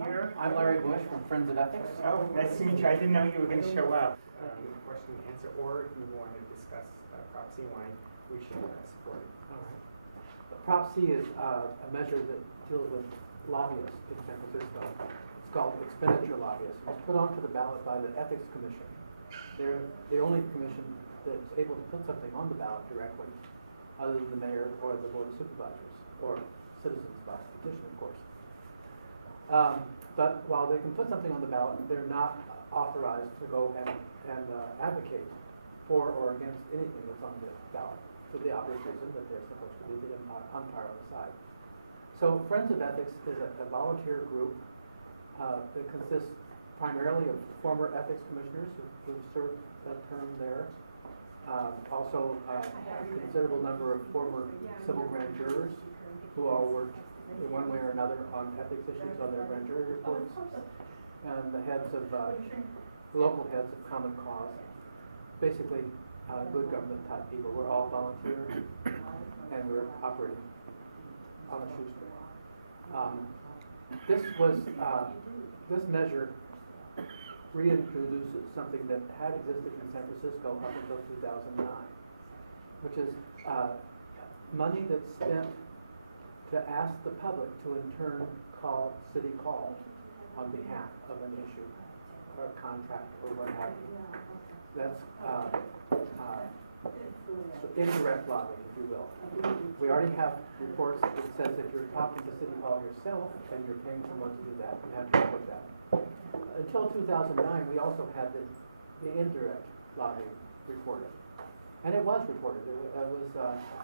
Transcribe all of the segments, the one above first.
Here. I'm Larry Bush from Friends of Ethics. Oh, nice to meet you. I didn't know you were going to show up. Question and answer, or if you want to discuss Prop C wine, we should support it. All right. Prop C is a measure that deals with lobbyists in San Francisco. It's called expenditure lobbyists. It was put onto the ballot by the Ethics Commission. They're the only commission that's able to put something on the ballot directly, other than the mayor or the board of supervisors, or citizens by petition, of course. But while they can put something on the ballot, they're not authorized to go and advocate for or against anything that's on the ballot, for the obvious reason that they're supposed to be the umpire on the side. So Friends of Ethics is a volunteer group that consists primarily of former ethics commissioners who served a term there. Also a considerable number of former civil grand jurors who all worked in one way or another on ethics issues on their grand jury reports, and the heads of local heads of Common Cause, basically good government type people. We're all volunteer, and we're operating on a shoestring. This measure reintroduces something that had existed in San Francisco up until 2009, which is money that's spent to ask the public to in turn call City Hall on behalf of an issue or a contract or what have you. That's indirect lobbying, if you will. We already have reports that says if you're talking to City Hall yourself and you're paying someone to do that, you have to report that. Until 2009, we also had the indirect lobbying reported. And it was reported. It was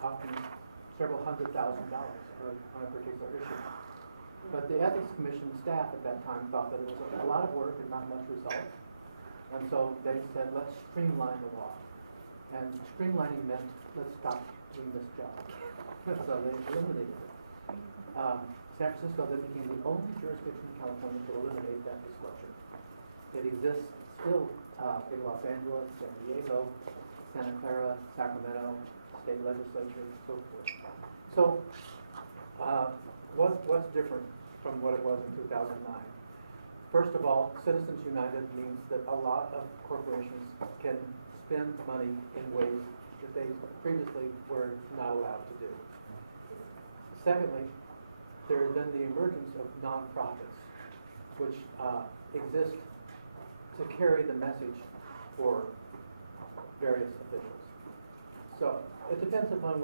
often several $100,000 on a particular issue. But the Ethics Commission staff at that time thought that it was a lot of work and not much results. And so they said, let's streamline the law. And streamlining meant, let's stop doing this job. So they eliminated it. San Francisco then became the only jurisdiction in California to eliminate that disclosure. It exists still in Los Angeles, San Diego, Santa Clara, Sacramento, state legislature, and so forth. So, what's different from what it was in 2009? First of all, Citizens United means that a lot of corporations can spend money in ways that they previously were not allowed to do. Secondly, there has been the emergence of nonprofits, which exist to carry the message for various officials. So it depends upon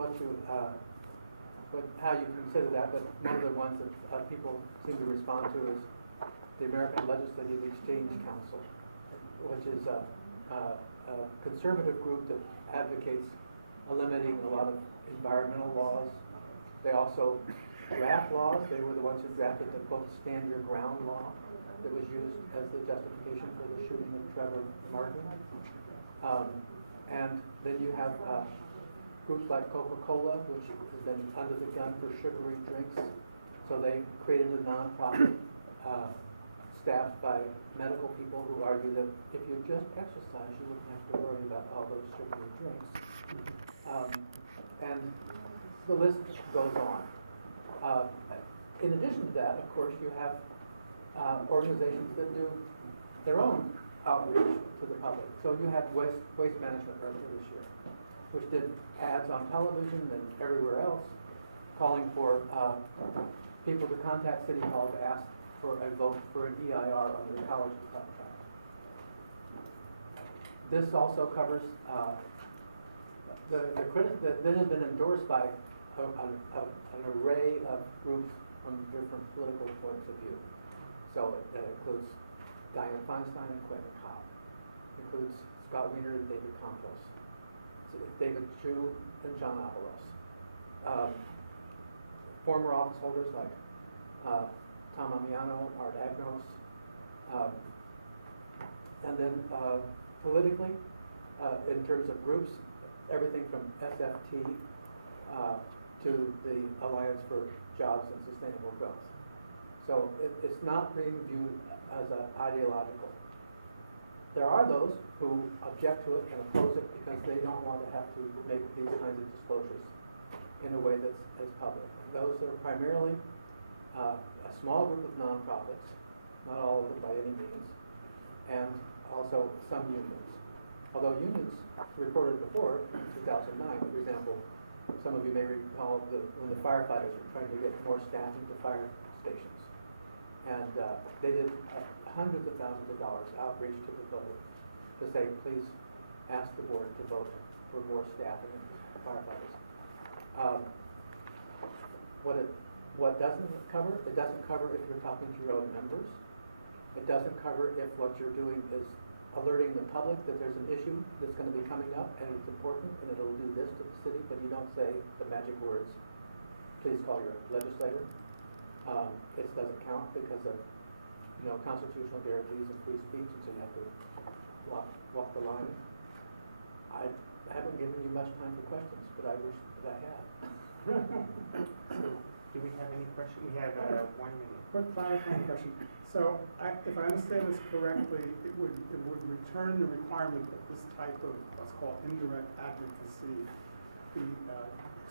how you consider that, but one of the ones that people seem to respond to is the American Legislative Exchange Council, which is a conservative group that advocates eliminating a lot of environmental laws. They also draft laws. They were the ones who drafted the quote stand your ground law that was used as the justification for the shooting of Trevor Martin. And then you have groups like Coca-Cola, which has been under the gun for sugary drinks. So they created a nonprofit staffed by medical people who argue that if you just exercise, you wouldn't have to worry about all those sugary drinks. And the list goes on. In addition to that, of course, you have organizations that do their own outreach to the public. So you had Waste Management earlier this year, which did ads on television and everywhere else, calling for people to contact City Hall to ask for a vote for an EIR on their college contract. This also covers that has been endorsed by an array of groups from different political points of view. So it includes Dianne Feinstein and Quentin Cobb. It includes Scott Wiener and David Campos, David Chu and John Avalos. Former office holders like Tom Amiano, Art Agnos. And then politically, in terms of groups, everything from SFT to the Alliance for Jobs and Sustainable Growth. So it's not being viewed as ideological. There are those who object to it and oppose it because they don't want to have to make these kinds of disclosures in a way that's as public. Those are primarily a small group of nonprofits not all of them by any means, and also some unions. Although unions reported before, in 2009, for example, some of you may recall when the firefighters were trying to get more staffing to fire stations. And they did hundreds of thousands of dollars outreach to the voters to say, please ask the board to vote for more staffing in firefighters. What doesn't cover, it doesn't cover if you're talking to your own members. It doesn't cover if what you're doing is alerting the public that there's an issue that's going to be coming up and it's important and it'll do this to the city, but you don't say the magic words, please call your legislator. It doesn't count because of constitutional guarantees and free speech, and so you have to walk the line. I haven't given you much time for questions, but I wish that I had. Do we have any questions? We have 1 minute. Quick clarifying question. So if I understand this correctly, it would return the requirement that this type of what's called indirect advocacy, the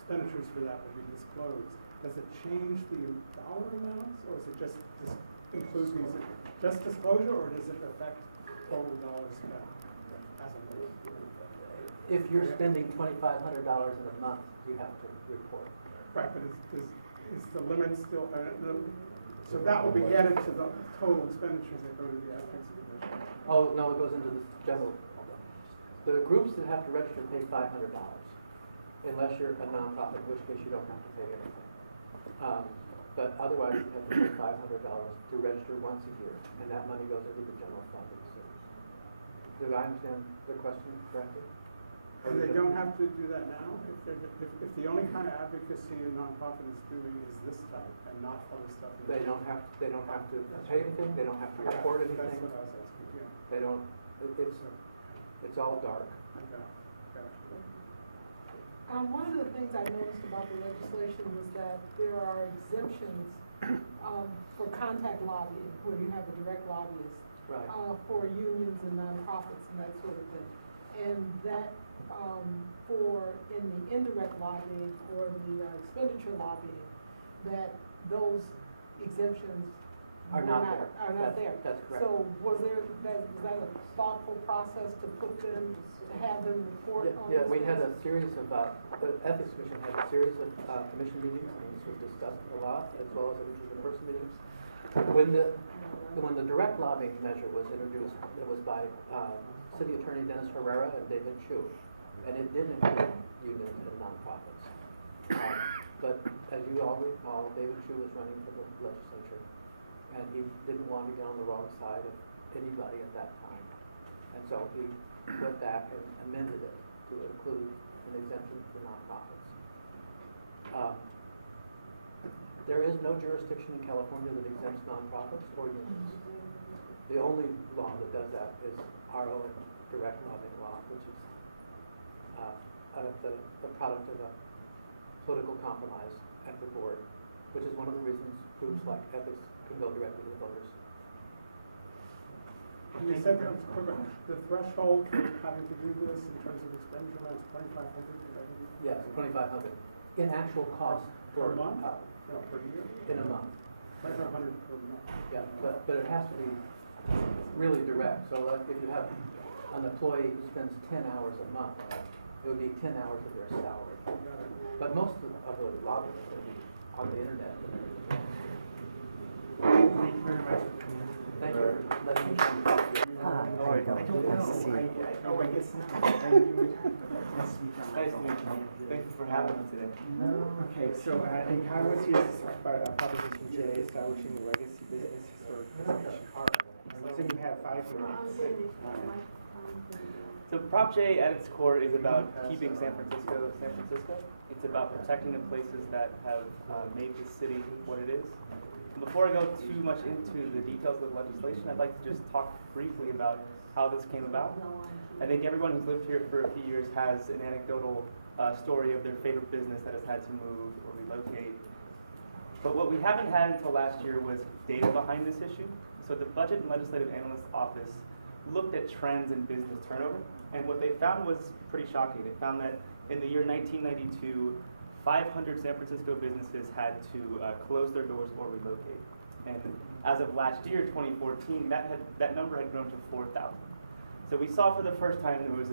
expenditures for that will be disclosed. Does it change the dollar amounts, or is it just include these, just disclosure, or does it affect total dollars spent as a whole? If you're spending $2,500 in a month, you have to report. Right, but is the limit still, so that will be added to the total expenditures that go to the ethics commission? Oh, no, it goes into the general. The groups that have to register pay $500, unless you're a nonprofit, in which case you don't have to pay anything. But otherwise, you have to pay $500 to register once a year, and that money goes into the general fund of the city. Did I understand the question correctly? And they don't have to do that now? If the only kind of advocacy a nonprofit is doing is this type and not other stuff? They don't have to pay anything, they don't have to report anything. That's what I was asking, yeah. They don't, it's all dark. Okay. One of the things I noticed about the legislation was that there are exemptions for contact lobbying, where you have a direct lobbyist, Right. for unions and nonprofits and that sort of thing. And that for in the indirect lobbying or the expenditure lobbying, that those exemptions Are not there. Are not there. That's correct. So was that a thoughtful process to put them, to have them report on Yeah, these we had things? a series of, the Ethics Commission had a series of commission meetings, and this was discussed a lot, as well as in-person meetings. When the direct lobbying measure was introduced, it was by City Attorney Dennis Herrera and David Chu, and it did include unions and nonprofits. But as you all recall, David Chu was running for the legislature, and he didn't want to get on the wrong side of anybody at that time. And so he went back and amended it to include an exemption for nonprofits. There is no jurisdiction in California that exempts nonprofits or unions. The only law that does that is our own direct lobbying law, which is the product of a political compromise at the board, which is one of the reasons groups like ethics can go directly to the voters. You said that the threshold for having to do this in terms of expenditure amounts, 2,500? Yes, 2,500 in actual cost Per month? uh, No, per year? in a month. 2,500 per month. Yeah, but it has to be really direct. So like if you have an employee who spends 10 hours a month, it would be 10 hours of their salary. But most of the lobbying is going to be on the internet. Thank you very much. Thank you for letting me come talk to you. Hi, Oh, I don't know. Nice to see you. I guess not. Nice to meet you. Thank you for having me today. Okay, so in Congress here is Proposition J, establishing the legacy business historic preservation. So you have 5 minutes. So Prop J at its core is about keeping San Francisco, San Francisco. It's about protecting the places that have made the city what it is. Before I go too much into the details of the legislation, I'd like to just talk briefly about how this came about. I think everyone who's lived here for a few years has an anecdotal story of their favorite business that has had to move or relocate. But what we haven't had until last year was data behind this issue. So the Budget and Legislative Analyst Office looked at trends in business turnover, and what they found was pretty shocking. They found that in the year 1992, 500 San Francisco businesses had to close their doors or relocate. And as of last year, 2014, that number had grown to 4,000. So we saw for the first time there was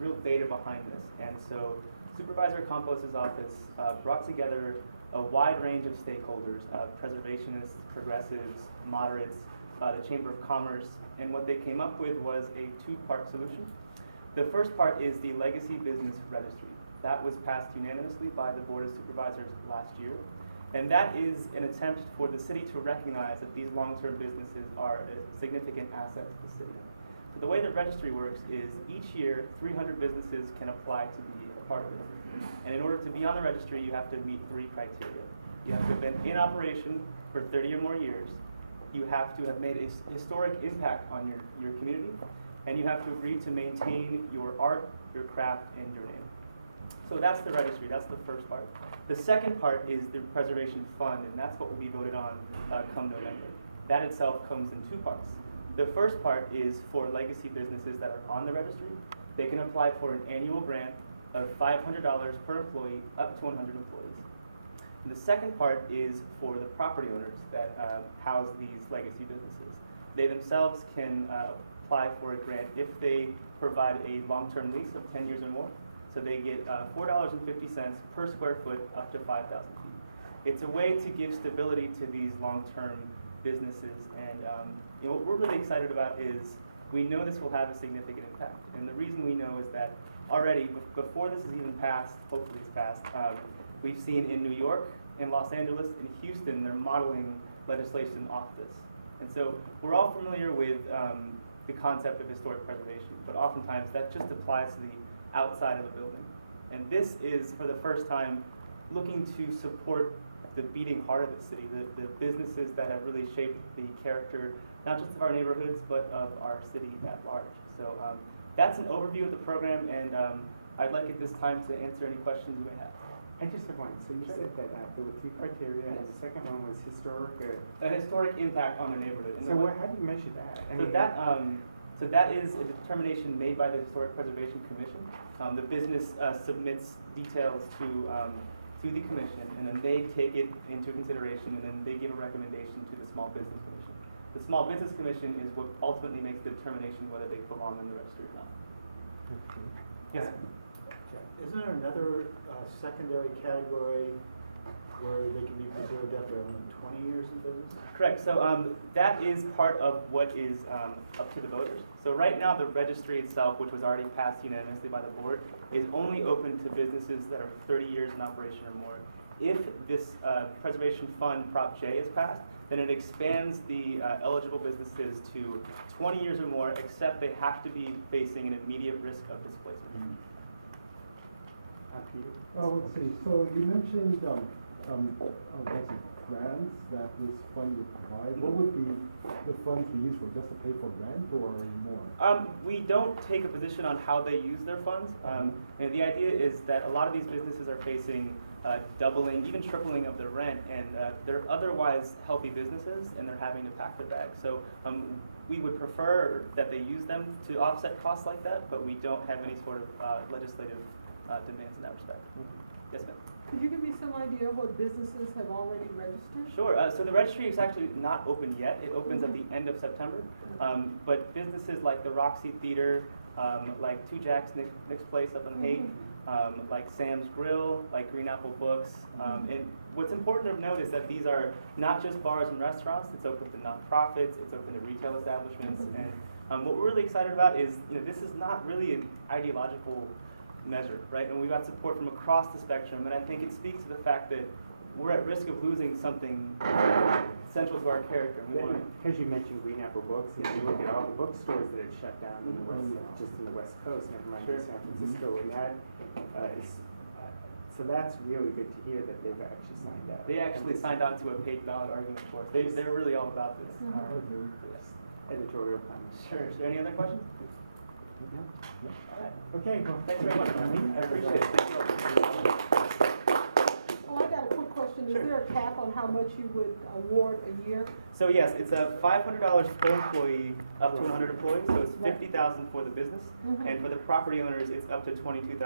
real data behind this, and so Supervisor Campos' office brought together a wide range of stakeholders, preservationists, progressives, moderates, the Chamber of Commerce, and what they came up with was a two-part solution. The first part is the Legacy Business Registry. That was passed unanimously by the Board of Supervisors last year, and that is an attempt for the city to recognize that these long-term businesses are a significant asset to the city. So the way the registry works is each year 300 businesses can apply to be a part of it. And in order to be on the registry, you have to meet 3 criteria. You have to have been in operation for 30 or more years. You have to have made a historic impact on your community. And you have to agree to maintain your art, your craft, and your name. So that's the registry. That's the first part. The second part is the preservation fund, and that's what will be voted on come November. That itself comes in 2 parts. The first part is for legacy businesses that are on the registry. They can apply for an annual grant of $500 per employee up to 100 employees. And the second part is for the property owners that house these legacy businesses. They themselves can apply for a grant if they provide a long-term lease of 10 years or more. So they get $4.50 per square foot up to 5,000 feet. It's a way to give stability to these long-term businesses, and what we're really excited about is we know this will have a significant impact. And the reason we know is that already, before this is even passed, hopefully it's passed, we've seen in New York, in Los Angeles, in Houston, they're modeling legislation off this. And so we're all familiar with the concept of historic preservation, but oftentimes that just applies to the outside of the building. And this is, for the first time, looking to support the beating heart of the city, the businesses that have really shaped the character, not just of our neighborhoods, but of our city at large. So that's an overview of the program, and I'd like at this time to answer any questions you may have. I just have one. So you said that there were 3 criteria, and the second one was historic. A historic impact on the neighborhood. So how do you measure that? So that is a determination made by the Historic Preservation Commission. The business submits details to the commission, and then they take it into consideration, and then they give a recommendation to the Small Business Commission. The Small Business Commission is what ultimately makes the determination whether they belong in the registry or not. Yes, sir. Isn't there another secondary category where they can be preserved after only 20 years in business? Correct. So that is part of what is up to the voters. So right now, the registry itself, which was already passed unanimously by the board, is only open to businesses that are 30 years in operation or more. If this Preservation Fund Prop J is passed, then it expands the eligible businesses to 20 years or more, except they have to be facing an immediate risk of displacement. Peter? Oh, let's see, so you mentioned, grants that this fund would provide. What would the funds be used for, just to pay for rent or more? We don't take a position on how they use their funds. And the idea is that a lot of these businesses are facing doubling, even tripling of their rent, and they're otherwise healthy businesses, and they're having to pack their bags. So we would prefer that they use them to offset costs like that, but we don't have any sort of legislative demands in that respect. Yes, ma'am. Could you give me some idea of what businesses have already registered? Sure. So the registry is actually not open yet. It opens at the end of September. But businesses like the Roxy Theater, like Two Jacks Nick's Place up in Haight, like Sam's Grill, like Green Apple Books. And what's important to note is that these are not just bars and restaurants. It's open to nonprofits. It's open to retail establishments. And what we're really excited about is, this is not really an ideological measure, right? And we've got support from across the spectrum, and I think it speaks to the fact that we're at risk of losing something central to our character. Because you mentioned Green Apple Books, and you look at all the bookstores that had shut down in the west, just in the West Coast, never mind in San Francisco, and that is, so that's really good to hear that they've actually signed up. They actually signed on to a paid ballot argument for us. They're really all about this. Yes. Editorial comment. Sure. Is there any other questions? No? All right. Okay, well, Thanks very much. I appreciate it. Thank you all. Oh, I got a quick question. Is there a cap on how much you would award a year? So yes, it's a $500 per employee up to 100 employees, so it's $50,000 for the business, and for the property owners, it's up to $22,500.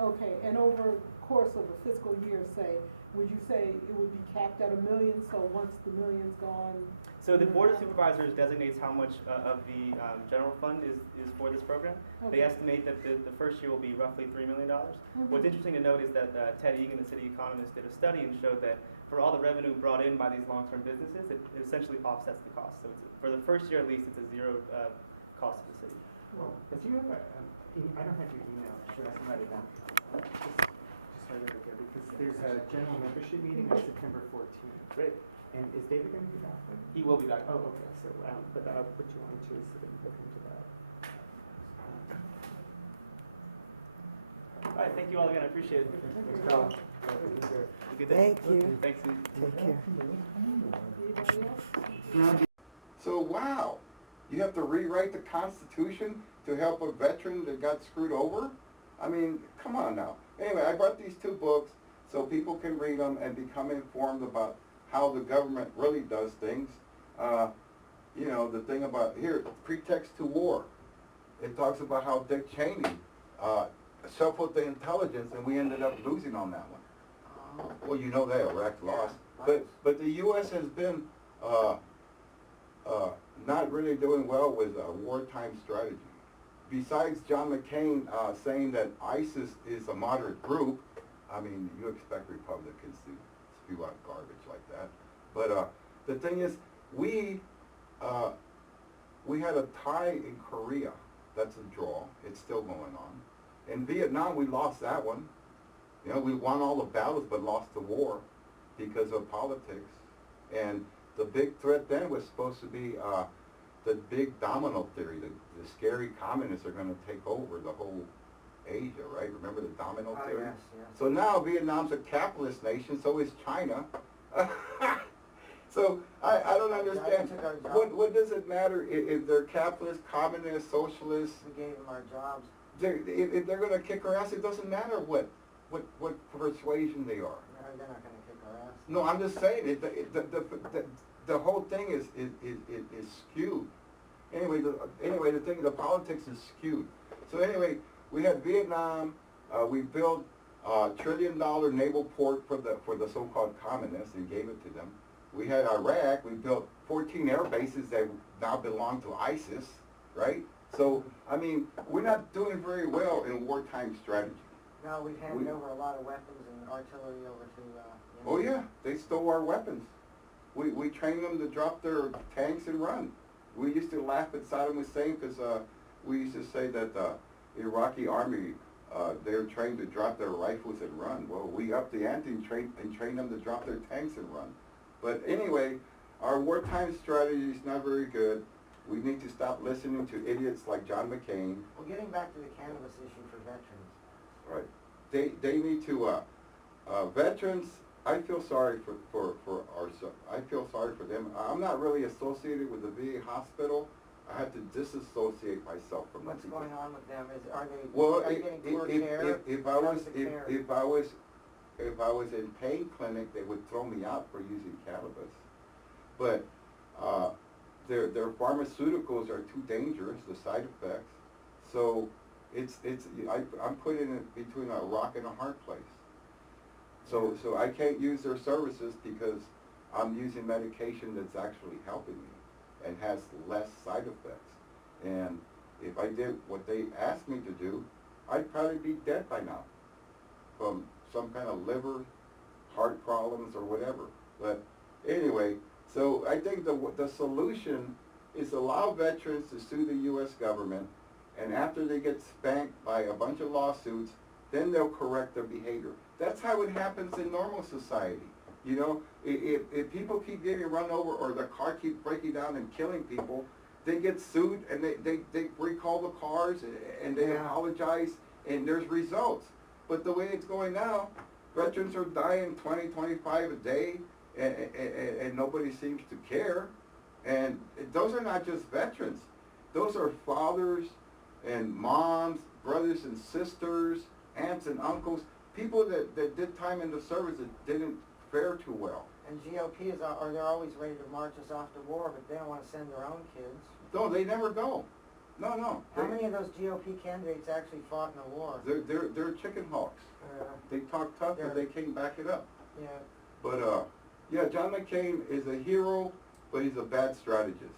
Okay, and over the course of a fiscal year, say, would you say it would be capped at $1 million, so once the million's gone? So the Board of Supervisors designates how much of the general fund is for this program. They Okay. estimate that the first year will be roughly $3 million. Mhm. What's interesting to note is that Ted Egan, the city economist, did a study and showed that for all the revenue brought in by these long-term businesses, it essentially offsets the cost. So for the first year at least, it's a zero cost to the city. Well, do you have I don't have your email, should I write it down? Just write it right there, because there's a general membership meeting on September 14th. Great. And is David going to be back? He will be back. Oh, okay, so, but I'll put you on too, so that you look into that. All right, thank you all again, I appreciate it. Thanks, Carl. Have a good day. Thank you. Thanks, Sue. Take care. Anybody else? So wow, you have to rewrite the Constitution to help a veteran that got screwed over? I mean, come on now. Anyway, I brought these two books so people can read them and become informed about how the government really does things. You know, the thing about, here, Pretext to War. It talks about how Dick Cheney shuffled the intelligence and we ended up losing on that one. Well, you know that, Iraq lost. But the U.S. has been not really doing well with wartime strategy. Besides John McCain saying that ISIS is a moderate group, I mean, you expect Republicans to spew out garbage like that. But the thing is, we had a tie in Korea. That's a draw. It's still going on. In Vietnam, we lost that one. You know, we won all the battles but lost the war because of politics. And the big threat then was supposed to be the big domino theory. The scary communists are going to take over the whole Asia, right? Remember the domino theory? Yes, yes. So now Vietnam's a capitalist nation, so is China. So I don't understand. took our job. What does it matter if they're capitalist, communist, socialist? We gave them our jobs. If they're going to kick our ass, it doesn't matter what persuasion they are. They're not gonna kick our ass. No, I'm just saying the whole thing is skewed. Anyway, the thing, the politics is skewed. So anyway, we had Vietnam. We built a $1 trillion naval port for the so-called communists and gave it to them. We had Iraq. We built 14 air bases that now belong to ISIS, right? So I mean, we're not doing very well in wartime strategy. No, we've handed over a lot of weapons and artillery over to, Oh yeah, they stole our weapons. We trained them to drop their tanks and run. We used to laugh at Saddam Hussein because we used to say that the Iraqi army, they were trained to drop their rifles and run. Well, we upped the ante and trained them to drop their tanks and run. But anyway, our wartime strategy is not very good. We need to stop listening to idiots like John McCain. Well, getting back to the cannabis issue for veterans. Right. They need to, veterans, I feel sorry for I feel sorry for them. I'm not really associated with the VA hospital. I have to disassociate myself from What's them. going on with them? Well, are they getting poor care? if I was in pain clinic, they would throw me out for using cannabis. But their pharmaceuticals are too dangerous, the side effects. So I'm put in between a rock and a hard place. So I can't use their services because I'm using medication that's actually helping me and has less side effects. And if I did what they asked me to do, I'd probably be dead by now from some kind of liver, heart problems or whatever. But anyway, so I think the solution is allow veterans to sue the U.S. government, and after they get spanked by a bunch of lawsuits, then they'll correct their behavior. That's how it happens in normal society. You know, if people keep getting run over or their car keeps breaking down and killing people, they get sued and they recall the cars and they apologize and there's results. But the way it's going now, veterans are dying 20, 25 a day and nobody seems to care. And those are not just veterans. Those are fathers and moms, brothers and sisters, aunts and uncles, people that did time in the service that didn't fare too well. And GOP they're always ready to march us off to war, but they don't want to send their own kids. No, they never go. No. How many of those GOP candidates actually fought in the war? They're chicken hawks. They talk tough, but they can't back it up. Yeah, But, yeah, John McCain is a hero, but he's a bad strategist.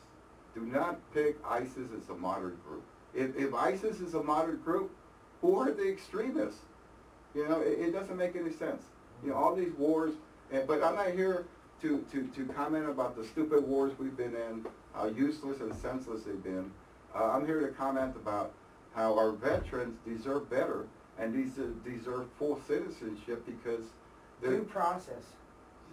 Do not pick ISIS as a moderate group. If ISIS is a moderate group, who are the extremists? You know, it doesn't make any sense. You know, all these wars, but I'm not here to comment about the stupid wars we've been in, how useless and senseless they've been. I'm here to comment about how our veterans deserve better and deserve full citizenship because they're, due process,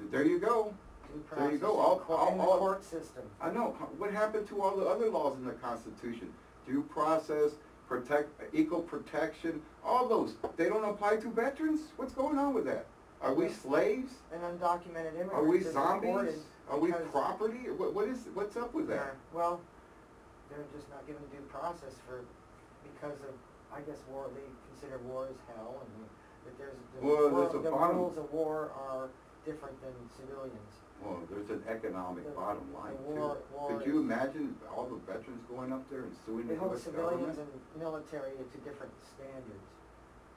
there you go. due There process. you go. In the court system. I know. What happened to all the other laws in the Constitution? Due process, equal protection, all those. They don't apply to veterans? What's going on with that? Are we slaves? And undocumented immigrants. Are we are zombies? deported Are we because property? What's up with they're- that? Well, they're just not given due process because of, I guess, war, they consider war as hell, and that the bottom- rules of war are different than civilians. Well, there's an economic The- bottom line the too. war Could you imagine all the veterans going up there and suing the They hold US civilians government? and military to different standards.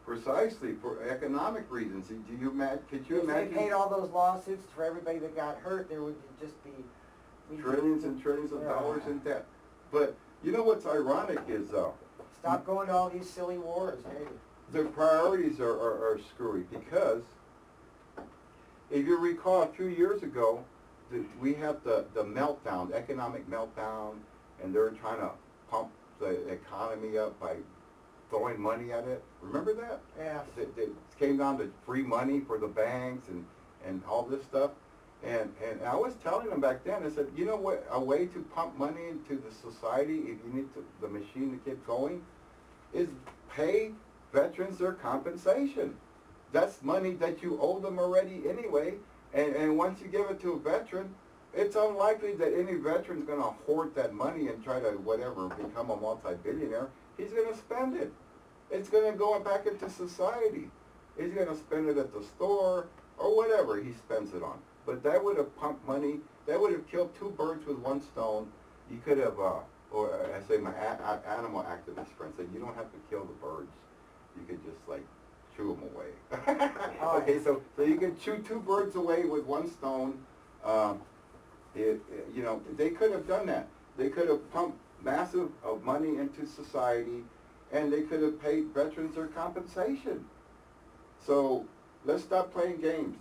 Precisely, for economic reasons. Could you If imagine? they paid all those lawsuits for everybody that got hurt, there would just be. Trillions and trillions of Yeah. dollars in debt. But you know what's ironic is, Stop going to all these silly wars, hey. their priorities are screwy because if you recall a few years ago, we had the meltdown, economic meltdown, and they were trying to pump the economy up by throwing money at it. Remember that? Yeah. It came down to free money for the banks and all this stuff. And I was telling them back then, I said, you know what, a way to pump money into the society, if you need the machine to keep going, is pay veterans their compensation. That's money that you owe them already anyway, and once you give it to a veteran, it's unlikely that any veteran's gonna hoard that money and try to, whatever, become a multi-billionaire. He's gonna spend it. It's gonna go back into society. He's gonna spend it at the store, or whatever he spends it on. But that would have pumped money, that would have killed two birds with one stone. You could have, or I say my animal activist friend said, you don't have to kill the birds. You could just like chew them away. Okay, so you can chew two birds away with one stone. You know, they could have done that. They could have pumped massive of money into society, and they could have paid veterans their compensation. So let's stop playing games.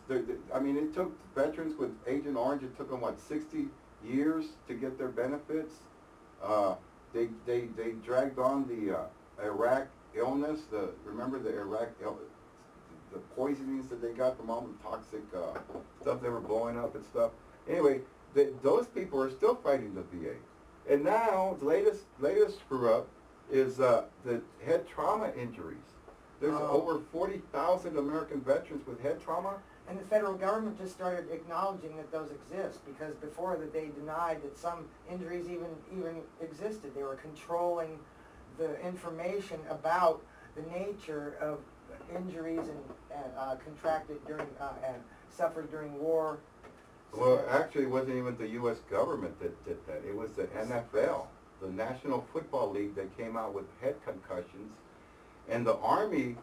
I mean, it took veterans with Agent Orange, it took them, what, 60 years to get their benefits? They dragged on the Iraq illness, remember the Iraq the poisonings that they got from all the toxic stuff they were blowing up and stuff. Anyway, those people are still fighting the VA. And now, the latest screw up is the head trauma injuries. There's over 40,000 American veterans with head trauma. And the federal government just started acknowledging that those exist, because before that they denied that some injuries even existed. They were controlling the information about the nature of injuries and contracted during and suffered during war. Well, actually, it wasn't even the U.S. government that did that. It was the NFL, the National Football League, that came out with head concussions. And the Army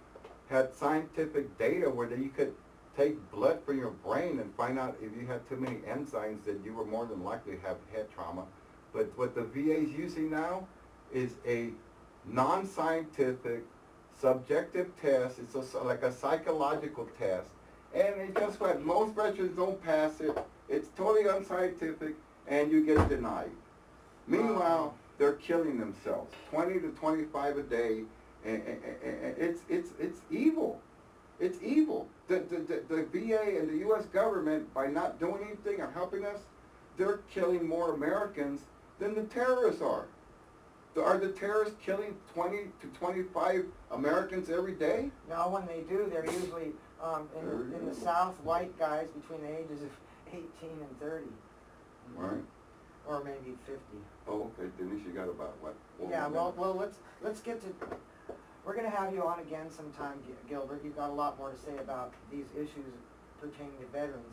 had scientific data where you could take blood from your brain and find out if you had too many enzymes that you were more than likely to have head trauma. But what the VA is using now is a non-scientific, subjective test. It's like a psychological test. And guess what? Most veterans don't pass it. It's totally unscientific, and you get denied. Meanwhile, they're killing themselves, 20 to 25 a day, and it's evil. It's evil. The VA and the U.S. government, by not doing anything or helping us, they're killing more Americans than the terrorists are. Are the terrorists killing 20 to 25 Americans every day? Now, when they do, they're usually in the South, white guys between the ages of 18 and 30. Right. Or maybe 50. Oh, okay. Denise, you got about what? Yeah. Well, let's get to. We're going to have you on again sometime, Gilbert. You've got a lot more to say about these issues pertaining to veterans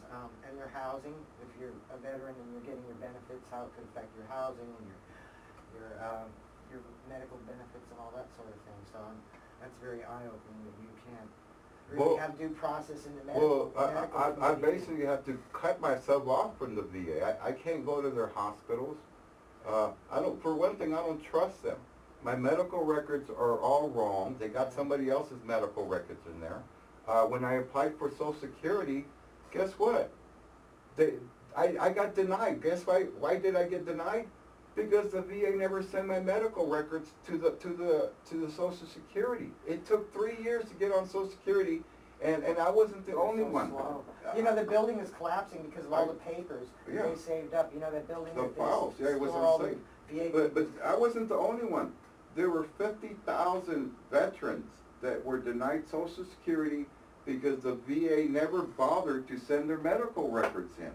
and their housing. If you're a veteran and you're getting your benefits, how it could affect your housing and your medical benefits and all that sort of thing. So that's very eye-opening that you can't really have due process in the medical. Well, medical I community. basically have to cut myself off from the VA. I can't go to their hospitals. I don't, for one thing, I don't trust them. My medical records are all wrong. They got somebody else's medical records in there. When I applied for Social Security, guess what? I got denied. Guess why did I get denied? Because the VA never sent my medical records to the Social Security. It took 3 years to get on Social Security, and I wasn't the only So one. slow. You know, the building is collapsing because of all the papers Yeah. they saved up, you know, that building The that they files, yeah, it was store all the insane. VA. But I wasn't the only one. There were 50,000 veterans that were denied Social Security because the VA never bothered to send their medical records in.